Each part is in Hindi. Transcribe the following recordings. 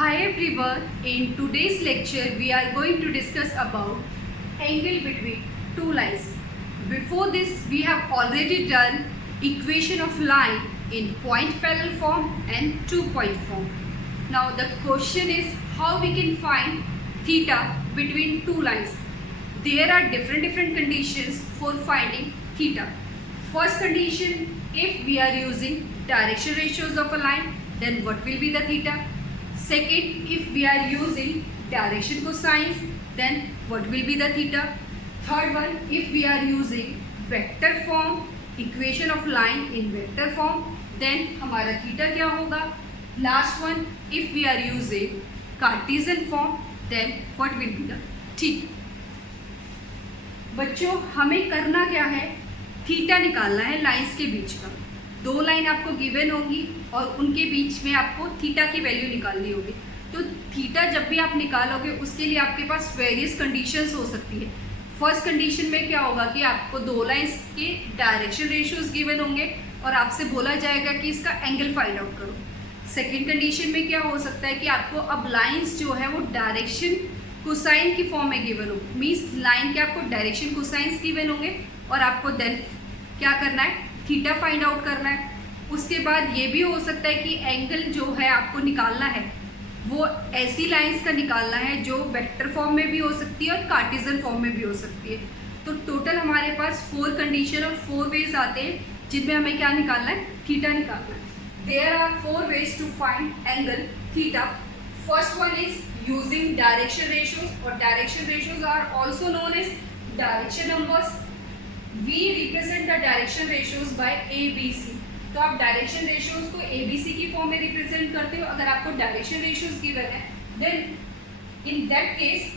Hi everyone, in today's lecture we are going to discuss about angle between two lines. Before this we have already done equation of line in point parallel form and 2-point form. Now the question is how we can find theta between two lines. There are different conditions for finding theta. First condition, if we are using direction ratios of a line, then what will be the theta? Second, if we are using direction cosines, then what will be the theta? Third one, if we are using vector form, equation of line in vector form, then हमारा theta क्या होगा? Last one, if we are using Cartesian form, then what will be the theta? बच्चों हमें करना क्या है? थीटा निकालना है लाइंस के बीच का. दो लाइन आपको गिवन होगी और उनके बीच में आपको थीटा की वैल्यू निकालनी होगी. तो थीटा जब भी आप निकालोगे उसके लिए आपके पास वेरियस कंडीशंस हो सकती है. फर्स्ट कंडीशन में क्या होगा कि आपको दो लाइंस के डायरेक्शन रेशियोज गिवन होंगे और आपसे बोला जाएगा कि इसका एंगल फाइंड आउट करो. सेकेंड कंडीशन में क्या हो सकता है कि आपको अब लाइंस जो है वो डायरेक्शन कोसाइन की फॉर्म में गिवन हो. मीन्स लाइन के आपको डायरेक्शन कोसाइंस गिवन होंगे और आपको देन क्या करना है? थीटा फाइंड आउट करना है. उसके बाद ये भी हो सकता है कि एंगल जो है आपको निकालना है वो ऐसी लाइंस का निकालना है जो वेक्टर फॉर्म में भी हो सकती है और कार्टेशियन फॉर्म में भी हो सकती है. तो टोटल हमारे पास 4 कंडीशन और 4 वेज आते हैं जिनमें हमें क्या निकालना है? थीटा निकालना है. There are 4 ways to find angle theta. First one is using direction ratios और direction ratios are also known as direction numbers. We represent the direction ratios by ABC. तो आप डायरेक्शन रेशियोज को ABC की फॉर्म में रिप्रेजेंट करते हो. अगर आपको डायरेक्शन रेशियोज गिवन है then in that case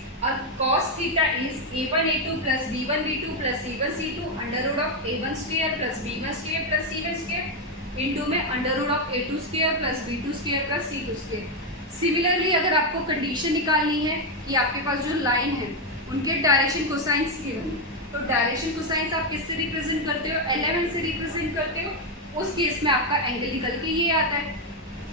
cos theta is a1 a2 plus b1 b2 plus c1 c2 under root of a1 square plus b1 square plus c1 square into में under root of a2 square plus b2 square plus c2 square. Similarly अगर आपको कंडीशन निकालनी है कि आपके पास जो लाइन है उनके डायरेक्शन कोसाइंस गिवन, तो डायरेक्शन कोसाइंस आप किससे रिप्रेजेंट करते हो? एलिमेंट से रिप्रेजेंट करते हो. उस केस में आपका एंगल निकल के ये आता है.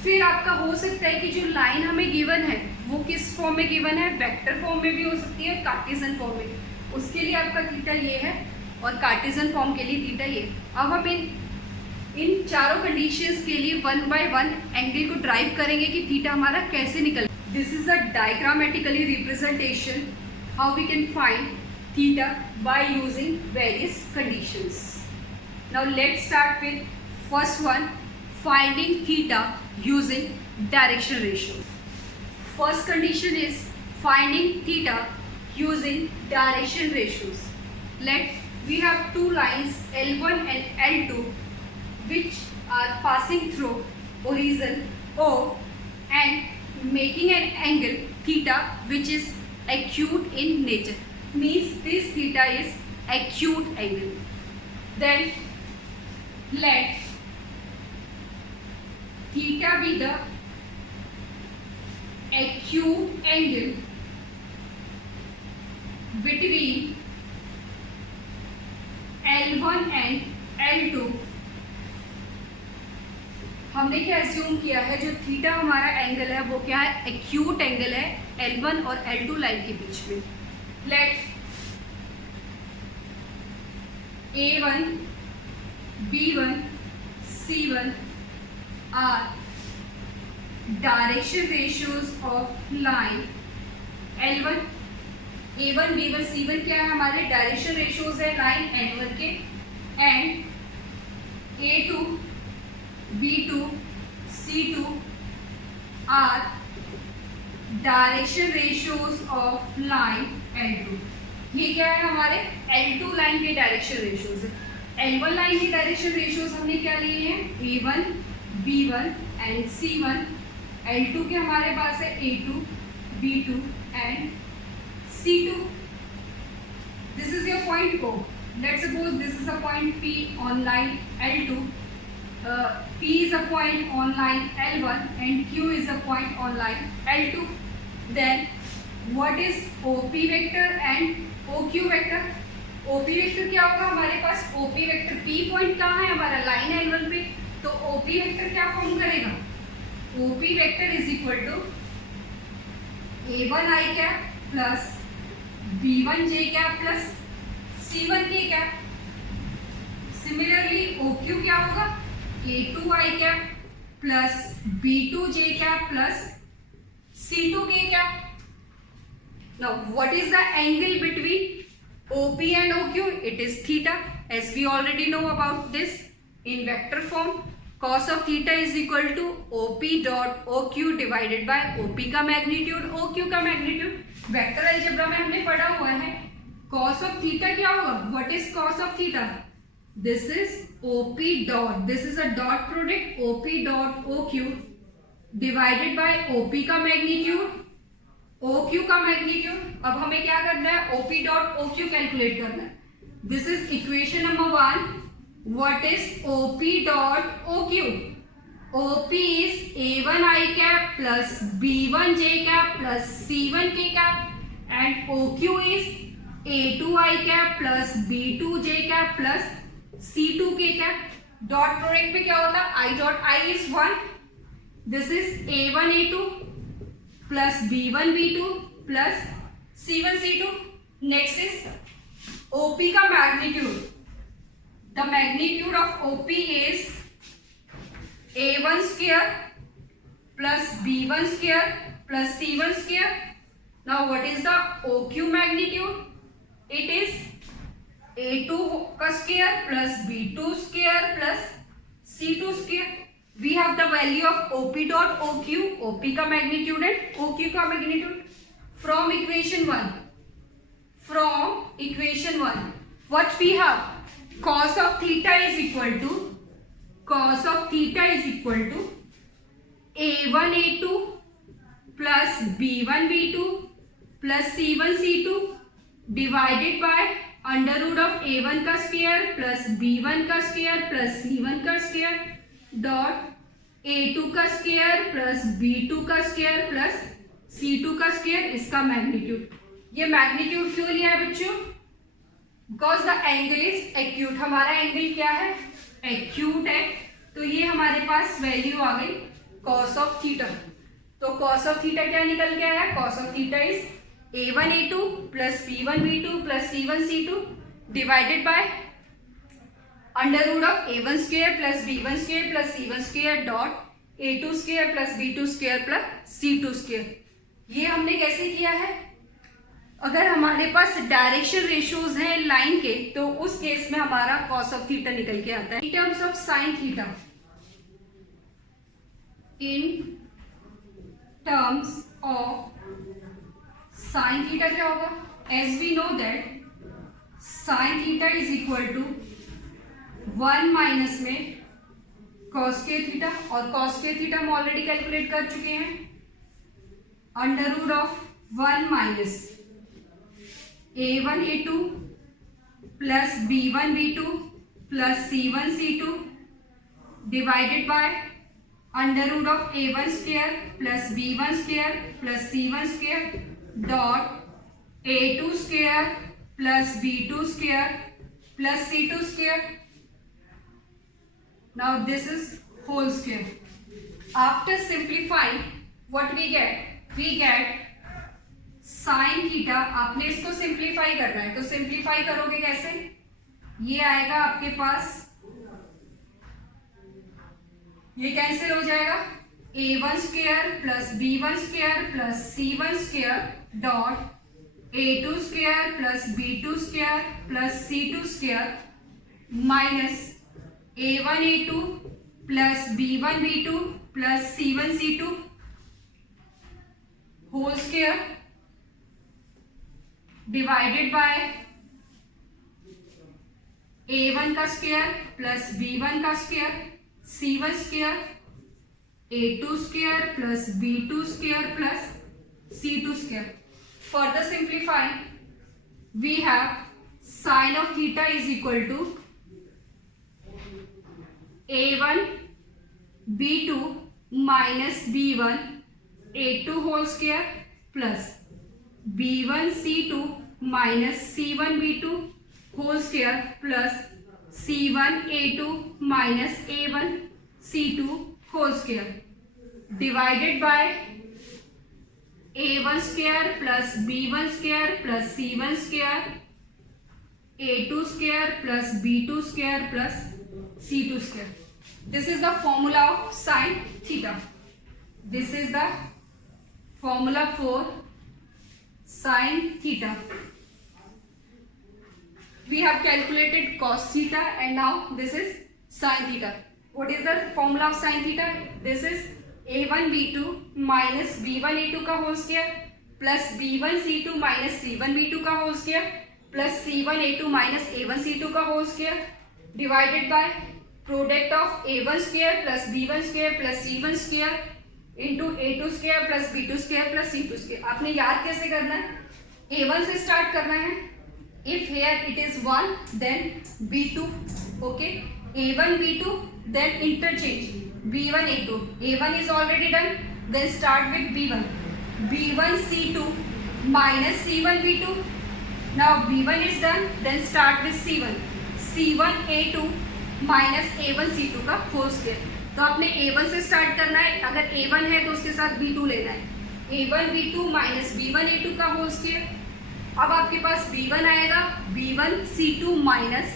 फिर आपका हो सकता है कि जो लाइन हमें गिवन है वो किस फॉर्म में गिवन है? वेक्टर फॉर्म में भी हो सकती है, कार्टेशियन फॉर्म में. उसके लिए आपका थीटा ये है और कार्टेशियन फॉर्म के लिए थीटा ये. अब हम इन चारों कंडीशंस के लिए वन बाय वन एंगल को ड्राइव करेंगे कि थीटा हमारा कैसे निकल. This is a diagrammatically representation how we can find theta by using various conditions. Now let's start with first one, finding theta using direction ratio. First condition is finding theta using direction ratios. We have two lines L1 and L2 which are passing through origin O and making an angle theta which is acute in nature. Means this theta is acute angle. Then let theta be the acute angle between L1 and L2. हमने क्या एज्यूम किया है? जो थीटा हमारा एंगल है वो क्या है? एक्यूट एंगल है L1 और L2 लाइन के बीच में. Let A1, B1, C1 are direction ratios of line L1. A1, B1, C1 क्या है? हमारे डायरेक्शन रेशियोज है लाइन L1 के. And A2, B2, C2 are direction ratios of line L2. ये क्या है? हमारे L2 लाइन के डायरेक्शन रेशियोज है. L1 लाइन के डायरेक्शन रेशियोज हमने क्या लिए हैं? A1, B1 and C1. L2 के हमारे पास है A2, B2 and C2. This is your point O. Let's suppose this is a point P on line L2. P is a point on line L1 and Q is a point on line L2. Then what is OP vector and OQ vector? OP vector क्या होगा? हमारे पास OP vector P पॉइंट कहाँ है? हमारा लाइन L1 पे. तो OP vector क्या फॉर्म करेगा? OP vector is equal to A1 I cap plus B1 J cap plus C1 K cap. Similarly OQ क्या होगा, A2 I cap plus B2 J cap plus C2 K cap. Now what is the angle between OP and OQ? It is theta, as we already know about this in vector form. Cos of theta is equal to OP dot OQ divided by OP का मैग्नीट्यूड, OQ का मैग्नीट्यूड। वेक्टर अलजेब्रा में हमने पढ़ा हुआ है cos of theta क्या होगा, what is cos of theta? This is OP dot, this is a dot product OP dot OQ divided by OP का मैग्नीट्यूड, OQ का मैग्नीट्यूड। अब हमें क्या करना है, OP डॉट OQ कैलकुलेट करना है। This is equation number 1। What is OP dot OQ? OP is A1 I cap plus B1 J cap plus C1 K cap and OQ is A2 I cap plus B2 J cap plus C2 K cap. Dot product में क्या होता है, I dot I is 1। This is A1 A2 plus B1 B2 plus C1 C2। Next is OP का magnitude. The magnitude of OP is A1 square plus B1 square plus C1 square. Now what is the OQ magnitude? It is A2 का square plus B2 square plus C2 square. We have the value of OP dot OQ, OP का मैग्नीट्यूड एंड OQ का magnitude from equation 1. From equation 1, what we have? Cos of theta is equal to A1 A2 plus B1 B2 plus C1 C2 divided by under root of A1 का स्क्वायर प्लस B1 का स्क्वायर प्लस C1 का स्क्वायर डॉट A2 का स्क्वायर प्लस B2 का स्क्वायर प्लस C2 का स्क्वायर, इसका मैग्नीट्यूड। ये मैग्नीट्यूड क्यों लिया है बच्चों? Because the angle is acute. हमारा एंगल क्या है, एक्यूट है, तो ये हमारे पास वैल्यू आ गई कॉस ऑफ थीटा। तो कॉस ऑफ थीटा क्या निकल के आया, cos of theta is A1 A2 plus B1 B2 plus C1 C2 divided by under root of A1 square plus B1 square plus C1 square dot A2 square plus B2 square plus C2 square. ये हमने कैसे किया है, अगर हमारे पास डायरेक्शन रेशियोज हैं लाइन के, तो उस केस में हमारा कॉस ऑफ थीटा निकल के आता है in terms of sine theta. In terms of sine theta क्या होगा, as we know that sine theta is equal to 1 minus में कॉस के थीटा, और कॉस के थीटा हम ऑलरेडी कैलकुलेट कर चुके हैं, under root of 1 minus A1 A2 plus B1 B2 plus C1 C2 divided by under root of A1 square plus B1 square plus C1 square dot A2 square plus B2 square plus C2 square. Now this is whole square. After simplifying what we get sine theta. आपने इसको सिंप्लीफाई करना है, तो सिंप्लीफाई करोगे कैसे, ये आएगा आपके पास, ये कैंसिल हो जाएगा, A1 square plus B1 square plus C1 square dot A2 square plus B2 square plus C2 square minus A1 A2 plus B1 B2 plus C1 C2 whole square divided by A1 का स्क्वायर प्लस B1 का square C1 square A2 square plus B2 square plus C2 square. Further simplifying we have sine of theta is equal to A1 B2 minus B1 A2 whole square plus B1 C2 minus C1 B2 whole square plus C1 A2 minus A1 C2 whole square divided by A1 square plus B1 square plus C1 square, A2 square plus B2 square plus C2 square. This is the formula of sin theta. This is the formula for sin theta. We have calculated cos theta and now this is sin theta. What is the formula of sin theta? This is a1 b2 minus b1 a2 का whole square plus b1 c2 minus c1 b2 का whole square plus c1 a2 minus a1 c2 का whole square divided by product of a1 square plus b1 square plus c1 square into a2 square plus b2 square plus c2 square. आपने याद कैसे करना है? a1 से स्टार्ट करना है. If here it is 1, then b2, okay, a1 b2, then interchange b1 a2. a1 is already done, then start with b1. b1 c2 minus c1 b2. Now b1 is done, then start with c1. c1 a2 minus a1 c2 का होल स्क्वायर. तो आपने a1 से स्टार्ट करना है. अगर a1 है तो उसके साथ b2 लेना है. a1 b2 minus b1 a2 का होल स्क्वायर. अब आपके पास b1 आएगा b1 c2 minus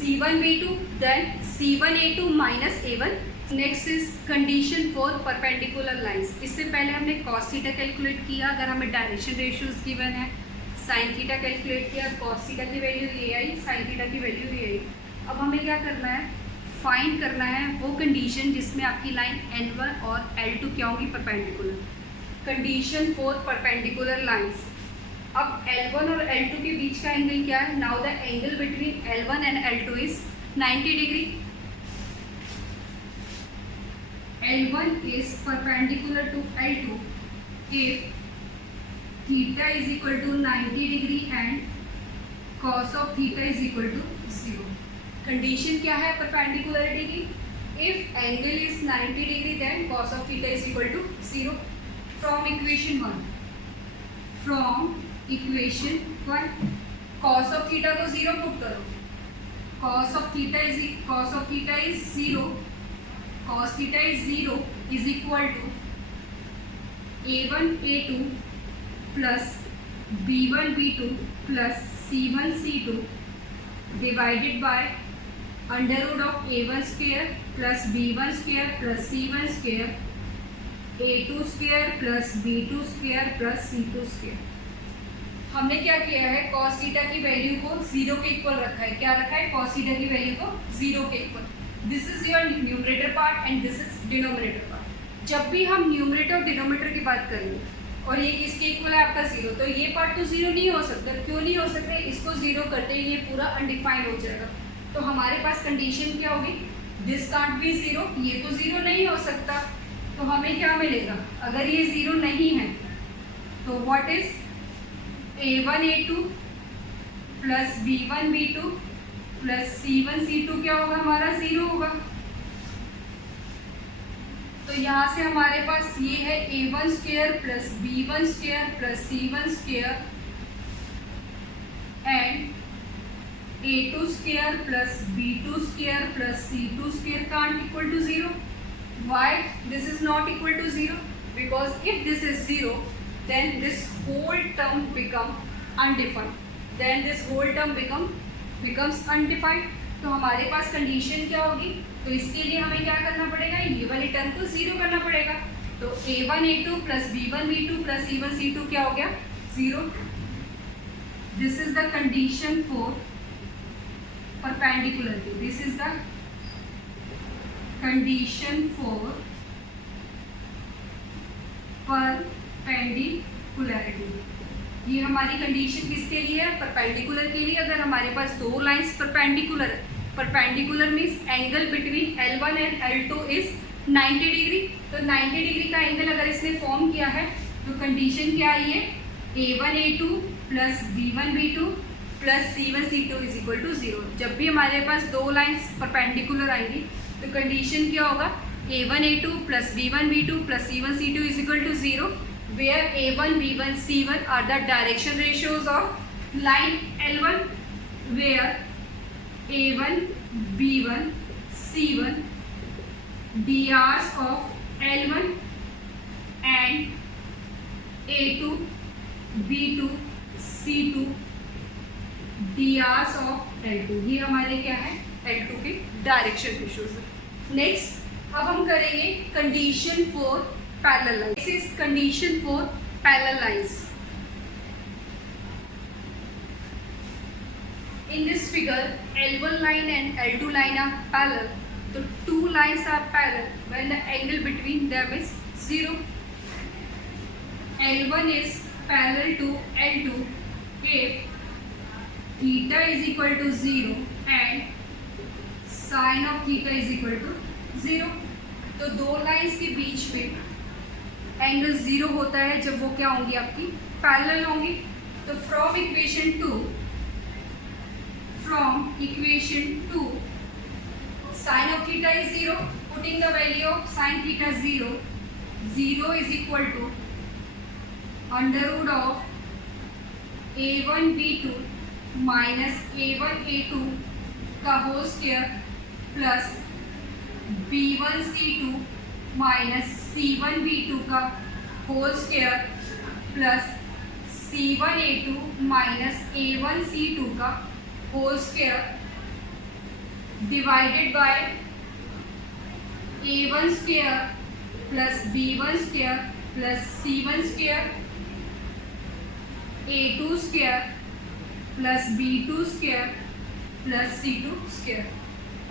c1 b2 then c1 a2 minus a1. Next is condition for perpendicular lines. इससे पहले हमने cos थीटा कैलकुलेट किया. अगर हमें डायरेक्शन रेशियोज गिवन है, sin थीटा कैलकुलेट किया, cos थीटा की वैल्यू ये आई, sin थीटा की वैल्यू ये आई. अब हमें क्या करना है? फाइंड करना है वो कंडीशन जिसमें आपकी लाइन L1 और L2 क्या होगी? Perpendicular. Condition for perpendicular lines. अब L1 और L2 के बीच का एंगल क्या है? Now the angle between L1 and L2 is 90 degree. L1 is perpendicular to L2 if theta is equal to 90 degree and cos of theta is equal to 0. Condition क्या है परपेंडिकुलरिटी की? If angle is 90 degree then cos of theta is equal to 0. From equation 1. From equation 1 cos of theta को 0 पुट करो. cos of theta is 0. cos theta is 0 is equal to a1 a2 plus b1 b2 plus c1 c2 divided by under root of a1 square plus b1 square plus c1 square a2 square plus b2 square plus c2 square. हमने क्या किया है? cos थीटा की वैल्यू को 0 के इक्वल रखा है. क्या रखा है? cos थीटा की वैल्यू को 0 के equal. This is your numerator part and this is denominator part. जब भी हम न्यूमरेटर और डिनोमिनेटर की बात करेंगे और ये किसके इक्वल है? आपका 0. तो ये पार्ट तो 0 नहीं हो सकता. क्यों नहीं हो सकता? इसको 0 करते ही ये पूरा अनडिफाइंड हो जाएगा. तो हमारे पास कंडीशन क्या होगी? This can't be 0. ये तो 0 नहीं हो सकता. तो हमें क्या मिलेगा? अगर ये 0 नहीं है तो what is a1 a2 plus b1 b2 plus c1 c2 क्या होगा? हमारा 0 होगा. तो यहाँ से हमारे पास ये है a1 square plus b1 square plus c1 square and a2 square plus b2 square plus c2 square can't equal to 0. Why this is not equal to 0? Because if this is 0, then this whole term become undefined. Then this whole term becomes undefined. तो हमारे पास कंडीशन क्या होगी? तो इसके लिए हमें क्या करना पड़ेगा? ये वाली टर्म को 0 करना पड़ेगा. तो a1 a2 plus b1 b2 plus c1 c2 क्या हो गया? 0. This is the condition for perpendicularity. This is the condition for perpendicularity. ये हमारी कंडीशन किसके लिए है? परपेंडिकुलर के लिए. अगर हमारे पास दो lines perpendicular means angle between L1 and L2 is 90 degree. तो 90 डिग्री का एंगल अगर इसने फॉर्म किया है तो कंडीशन क्या आई है? a1 a2 plus b1 b2 plus c1 c2 is equal to 0. जब भी हमारे पास दो लाइंस परपेंडिकुलर आएंगी तो कंडीशन क्या होगा? a1 a2 plus b1 b2 plus c1 c2 is equal to 0, where a1 b1 c1 are the direction ratios of line L1, where a1 b1 c1 drs of L1 and A2, B2, C2 drs of L2। ये हमारे क्या है, L2 के डायरेक्शन रेशियोज है। नेक्स्ट अब हम करेंगे condition for parallel lines. This is condition for parallel lines. In this figure, L1 line and L2 line are parallel. The two lines are parallel when the angle between them is 0. L1 is parallel to L2 if theta is equal to 0 and sin of theta is equal to 0. तो दो लाइंस के बीच में एंगल 0 होता है जब वो क्या होंगी, आपकी पैरेलल होंगी। तो from equation 2 sin of theta is 0, putting the value of sin theta 0, 0 is equal to under root of a1 b2 minus a1 a2 का whole square plus b1 c2 minus c1 b2 का whole square plus c1 a2 minus a1 c2 का whole square divided by a1 square plus b1 square plus c1 square a2 square plus b2 square plus c2 square.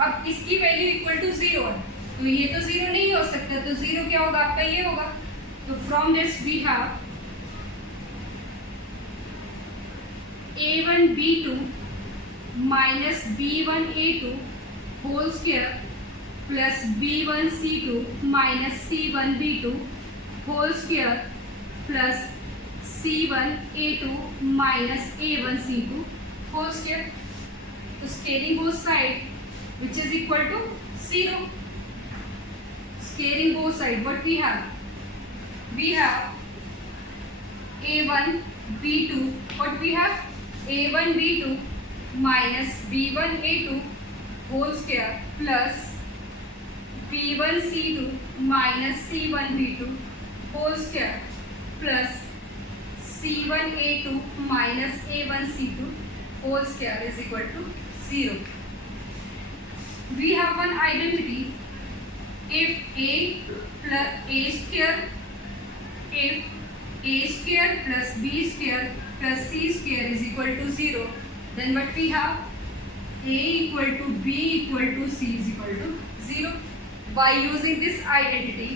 अब इसकी वैल्यू इक्वल टू 0 है, तो ये तो 0 नहीं हो सकता, तो 0 क्या होगा आपका, ये होगा। तो from this we have a1 b2 minus b1 a2 whole square plus b1 c2 minus c1 b2 whole square plus c1 a2 minus a1 c2 whole square. तो scaling both side which is equal to 0। Scaling both side what we have a1 b2 what we have a1 b2 minus b1 a2 whole square plus b1 c2 minus c1 b2 whole square plus c1 a2 minus a1 c2 whole square is equal to 0। We have one identity. If a square plus b square plus c square is equal to 0, then what we have, a equal to b equal to c is equal to 0. By using this identity,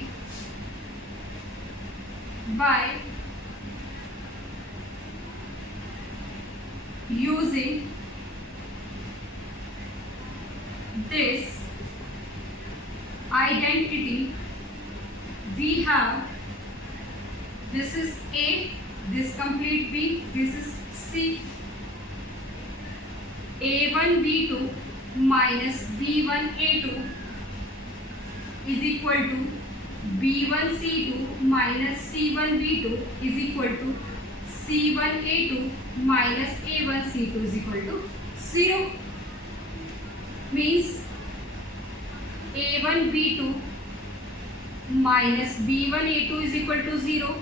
we have, this is a, this complete b, this is c, a1 b2 minus b1 a2 is equal to b1 c2 minus c1 b2 is equal to c1 a2 minus a1 c2 is equal to 0. Means a1 b2 minus b1 a2 is equal to 0,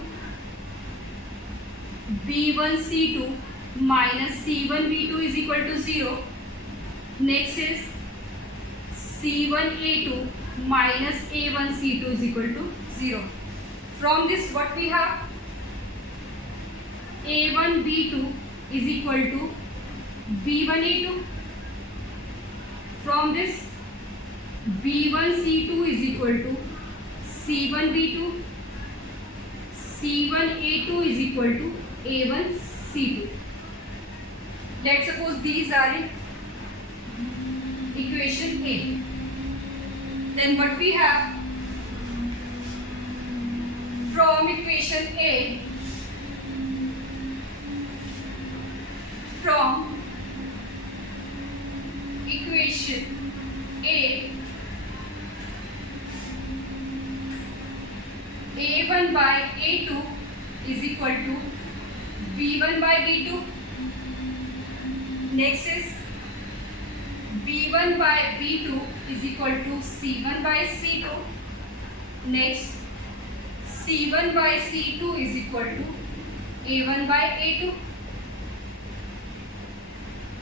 b1 c2 minus c1 b2 is equal to 0. Next is c1 a2 minus a1 c2 is equal to 0. From this what we have, a1 b2 is equal to b1 a2. From this b1 c2 is equal to c1 b2, c1 a2 is equal to a1 c2. Let's suppose these are in equation A. Then what we have, from equation A, from equation A, a1 by a2 is equal to b1 by b2. Next is b1 by b2 is equal to c1 by c2. Next, c1 by c2 is equal to A1 by A2।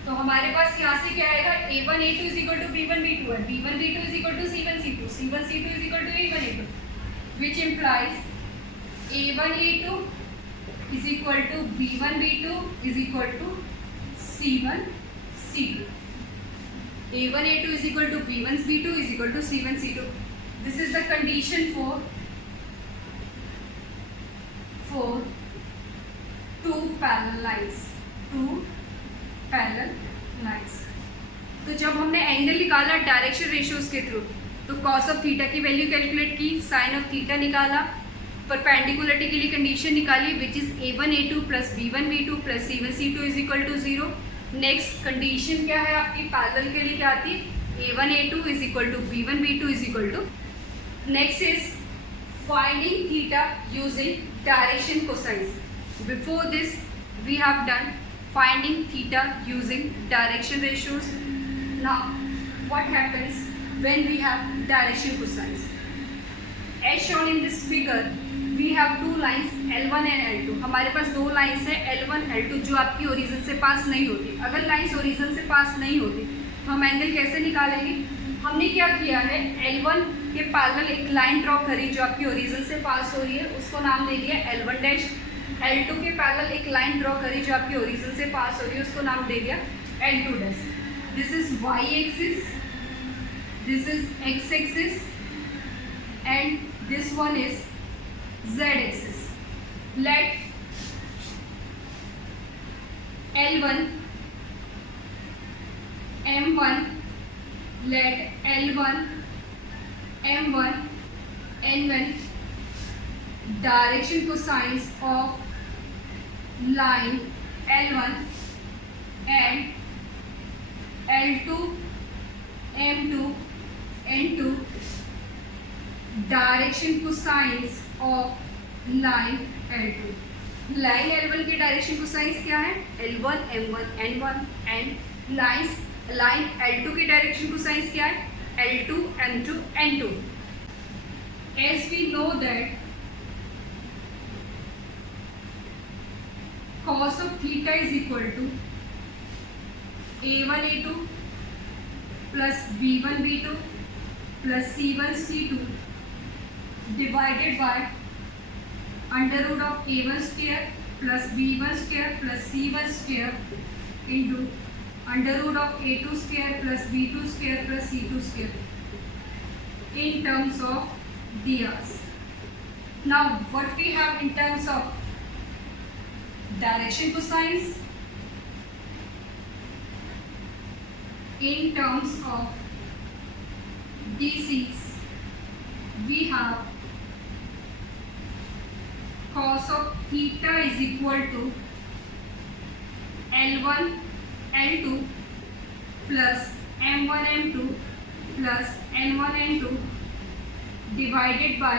तो हमारे पास यहाँ से क्या आएगा, A1 A2 is equal to B1 B2 है, B1 B2 is equal to C1 C2, C1 C2 is equal to A1 A2, which implies A1 A2 is equal to B1 B2 is equal to C1 C2। A1 A2 is equal to B1 B2 is equal to C1 C2. This is the condition for two parallel lines. Two parallel lines. तो जब हमने एंगल निकाला डायरेक्शन रेशियोज के थ्रू, तो कॉस ऑफ थीटा की वैल्यू कैलकुलेट की, साइन ऑफ थीटा निकाला, परपेंडिकुलरिटी के लिए कंडीशन निकाली which is A1 A2 plus B1 B2 plus C1 C2 is equal to 0। Next condition क्या है आपकी पैरेलल के लिए, क्या आती है, A1 A2 is equal to B1 B2 is equal to, next is finding theta using direction cosines. Before this we have done finding theta using direction ratios. Now what happens when we have direction cosines? As shown in this figure we have two lines L1 and L2। हमारे पास दो लाइन्स है L1 L2 जो आपकी ओरिजिन से पास नहीं होती। अगर लाइन्स ओरिजिन से पास नहीं होती तो हम एंगल कैसे निकालेंगे? हमने क्या किया है, L1 के पैरेलल एक लाइन ड्रॉ करी जो आपकी ओरिजिन से पास हो रही है, उसको नाम दे दिया L1 डैश। L2 के पैरेलल एक लाइन ड्रॉ करी जो आपकी ओरिजिन से पास हो रही है, उसको नाम दे दिया L2 dash. This is y axis, this is x axis and this one is z axis. Let L1 M1, let L1 M1 N1 direction cosines of line L1 and L2 M2 N2 direction cosines of line L2। Line L1 के डायरेक्शन कोसाइंस क्या है, L1 M1 N1 and line L2 के डायरेक्शन कोसाइंस क्या है, L2 M2 N2। As we know that cos of theta is equal to A1 A2 plus B1 B2 plus C1 C2 divided by under root of A1 square plus B1 square plus C1 square into under root of A2 square plus B2 square plus C2 square in terms of drs. Now what we have in terms of direction cosines, in terms of DCs we have cos of theta is equal to L1 L2 plus M1 M2 plus N1 N2 divided by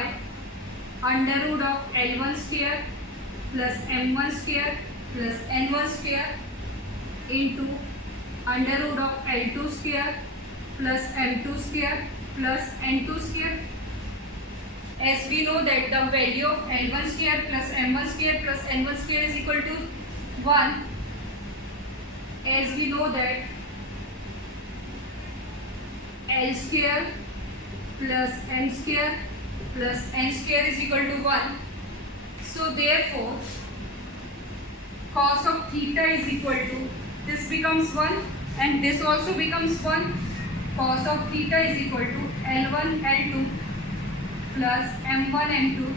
under root of L1 square plus M1 square plus N1 square into under root of L2 square plus M2 square plus N2 square. As we know that the value of L1 square plus M1 square plus N1 square is equal to 1. As we know that L square plus M square plus N square is equal to 1. So therefore cos of theta is equal to, this becomes 1 and this also becomes 1. Cos of theta is equal to L1 L2 plus M1 M2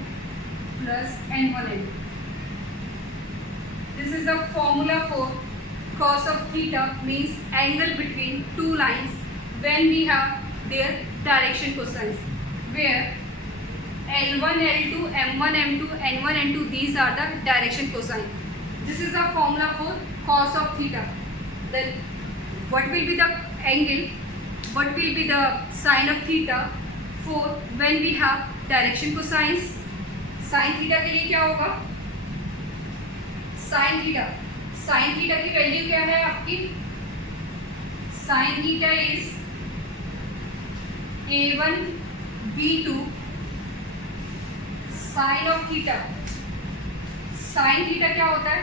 plus N1 N2. This is the formula for cos of theta, means angle between two lines when we have their direction cosines, where L1 L2 M1 M2 N1 N2 these are the direction cosine. This is the formula for cos of theta. Then what will be the angle, what will be the sine of theta for when we have direction cosines? Sign theta के लिए क्या होगा, साइन थीटा की वैल्यू क्या है आपकी, sine theta is A1 B2 sine of theta sine theta क्या होता है?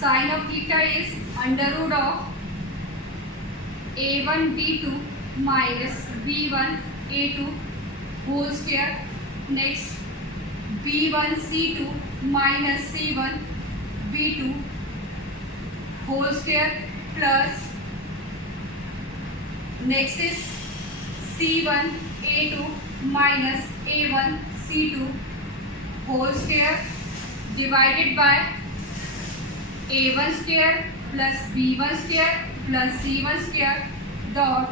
Sine of theta is under root of a1 b2 minus b1 a2 whole square, next b1 c2 minus c1 b2 whole square plus next is c1 a2 minus a1 c2 whole square divided by a1 square plus b1 square plus c1 square dot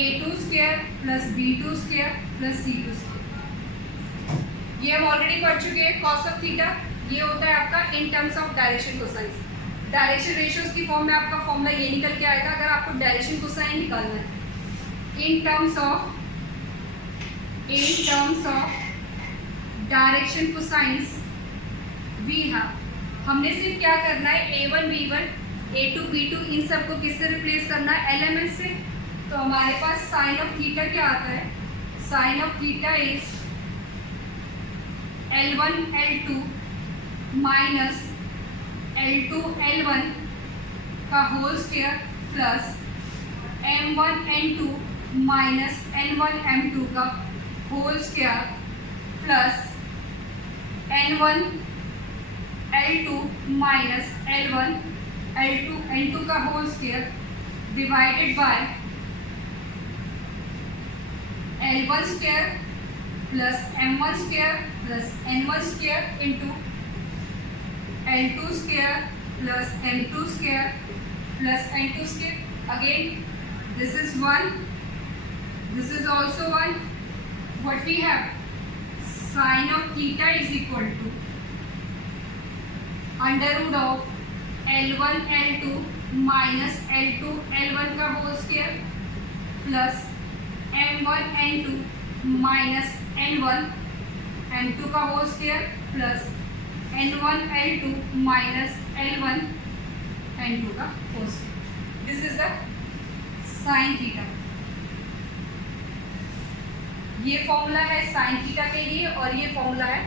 a2 square plus b2 square plus c2 square. ये हम ऑलरेडी पढ़ चुके हैं कॉस ऑफ थीटा। ये होता है आपका इन terms of direction cosine. Direction ratios की फॉर्म में आपका फॉर्मूला ये निकल के आएगा अगर आपको डायरेक्शन कोसाइन निकालना है। In terms of direction cosines we have, हमने सिर्फ क्या करना है, a1 b1 a2 b2 इन सबको किससे रिप्लेस करना है? एलिमेंट से। तो हमारे पास साइन ऑफ थीटा क्या आता है? Sine of theta is L1 L2 minus L2 L1 का whole square plus M1 N2 minus N1 M2 का whole square plus N1 L2 minus L1 L2 N2 का whole square divided by L1 square plus M1 square plus N1 square into L2 square plus M2 square plus N2 square. Again this is 1, this is also 1. What we have? Sin of theta is equal to under root of L1 L2 minus L2 L1 का whole square plus M1 N2 minus N1 M2 का whole square plus N1 L2 minus L1 N2 का whole square. This is the sine theta. ये फॉर्मूला है साइन थीटा के लिए और ये फॉर्मूला है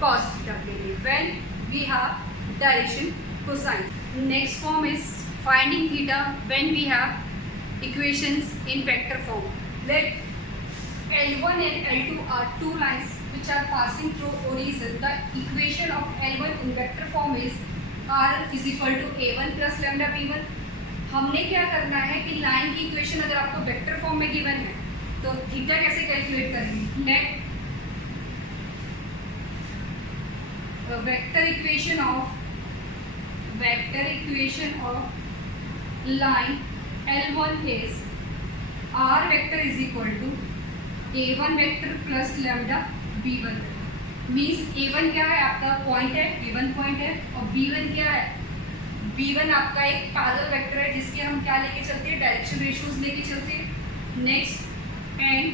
कॉस थीटा के लिए when we have direction cosine. Next form is finding theta when we have equations in vector form. Let L1 and L2 are two lines which are passing through origin. The equation of L1 in vector form is R is equal to A1 plus lambda B1। हमने क्या करना है कि लाइन की इक्वेशन अगर आपको वेक्टर फॉर्म में गिवन है तो थीटा कैसे कैलकुलेट करेंगे? Let vector equation of line L1 is R vector is equal to A1 vector plus lambda B1। Means A1 क्या है? आपका पॉइंट है, A1 पॉइंट है, और B1 क्या है? B1 आपका एक पैरेलल वेक्टर है जिसके हम क्या लेके चलते हैं? डायरेक्शन रेशियोज लेके चलते हैं। Next and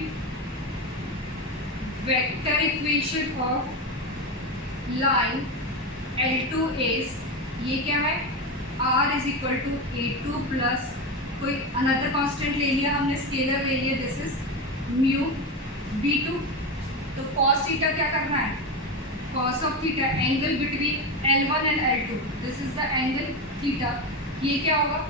vector equation of line L2 is ये क्या है? R is equal to A2 plus कोई अनदर कांस्टेंट ले लिया हमने, स्केलर ले लिया, दिस इज म्यू B2। तो कॉस थीटा क्या करना है? Cos of theta angle between L1 and L2, this is the angle theta. ये क्या होगा?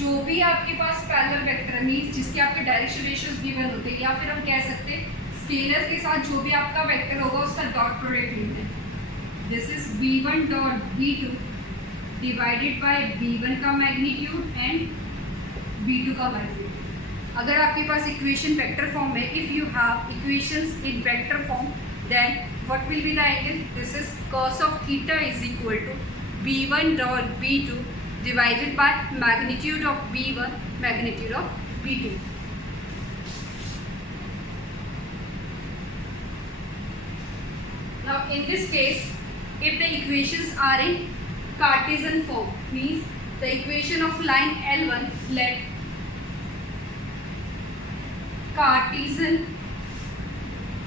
जो भी आपके पास पैरेलल वेक्टर मीन्स जिसके आपके डायरेक्शन रेशियोज गिवन होते हैं, या फिर हम कह सकते हैं स्केलर के साथ जो भी आपका वेक्टर होगा उसका डॉट प्रोडक्ट लेते हैं। This is B1 dot B2 divided by B1 का मैग्नीट्यूड एंड B2 का मैग्नीट्यूड। अगर आपके पास इक्वेशन वेक्टर फॉर्म है, if you have equations in vector form, then what will be the angle? This is cos of theta is equal to B1 dot B2 divided by magnitude of B1 magnitude of B2। Now in this case, if the equations are in Cartesian form, means the equation of line L1, let Cartesian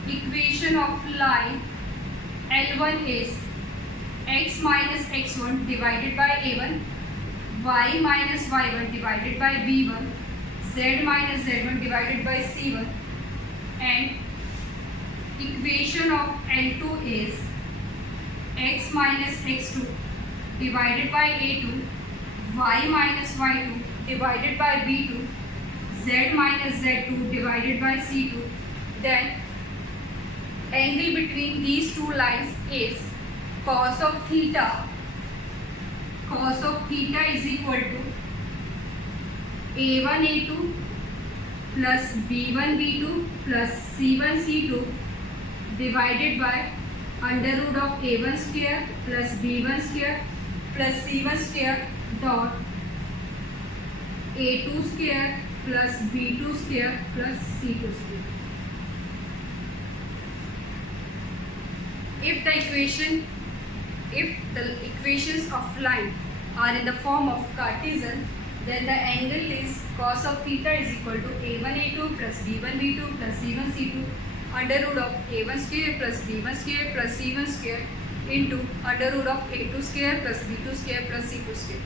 equation of line L1 is x minus x1 divided by A1, y minus y1 divided by B1, z minus z1 divided by C1, and equation of L2 is x minus x2 divided by a2, y minus y2 divided by b2, z minus z2 divided by c2, then angle between these two lines is cos of theta. Cos of theta is equal to a1 a2 plus b1 b2 plus c1 c2 divided by under root of a1 square plus b1 square plus c1 square dot a2 square plus b2 square plus c2 square. If the equations of line are in the form of Cartesian, then the angle is cos of theta is equal to a1 a2 plus b1 b2 plus c1 c2 under root of a1 square plus b1 square plus c1 square into under root of a2 square plus b2 square plus c2 square.